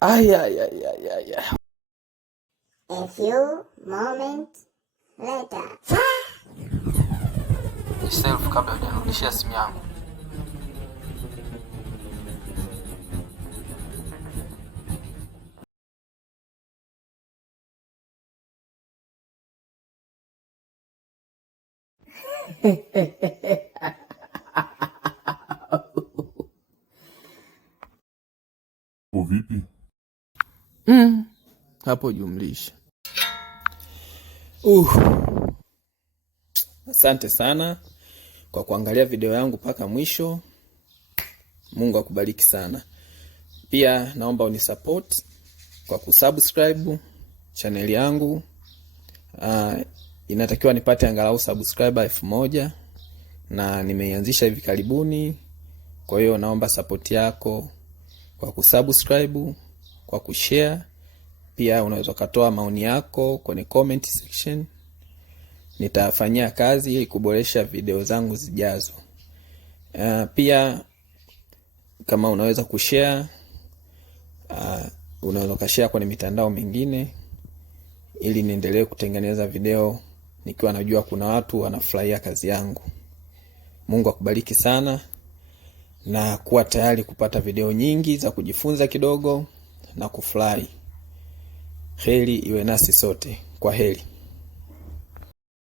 Ay, ay, ay, ay, ay. A few moments later. Self kabla hujanirudishia simu yangu. Vipi? Hapo jumlisha. Asante sana kwa kuangalia video yangu mpaka mwisho. Mungu akubariki sana. Pia naomba unisupport kwa kusubscribe channel yangu. Inatakiwa nipate angalau subscriber 1000 na nimeianzisha hivi karibuni. Kwa hiyo naomba support yako kwa kusubscribe, kwa kushare. Pia unaweza kutoa maoni yako kwenye comment section. Nitafanyia kazi ili kuboresha video zangu zijazo. Pia kama unaweza kushare, unaweza kushare kwenye mitandao mingine ili niendelee kutengeneza video nikiwa najua kuna watu wanafurahia kazi yangu. Mungu akubariki sana na kuwa tayari kupata video nyingi za kujifunza kidogo na kufurahi. Heri iwe nasi sote. Kwa heri.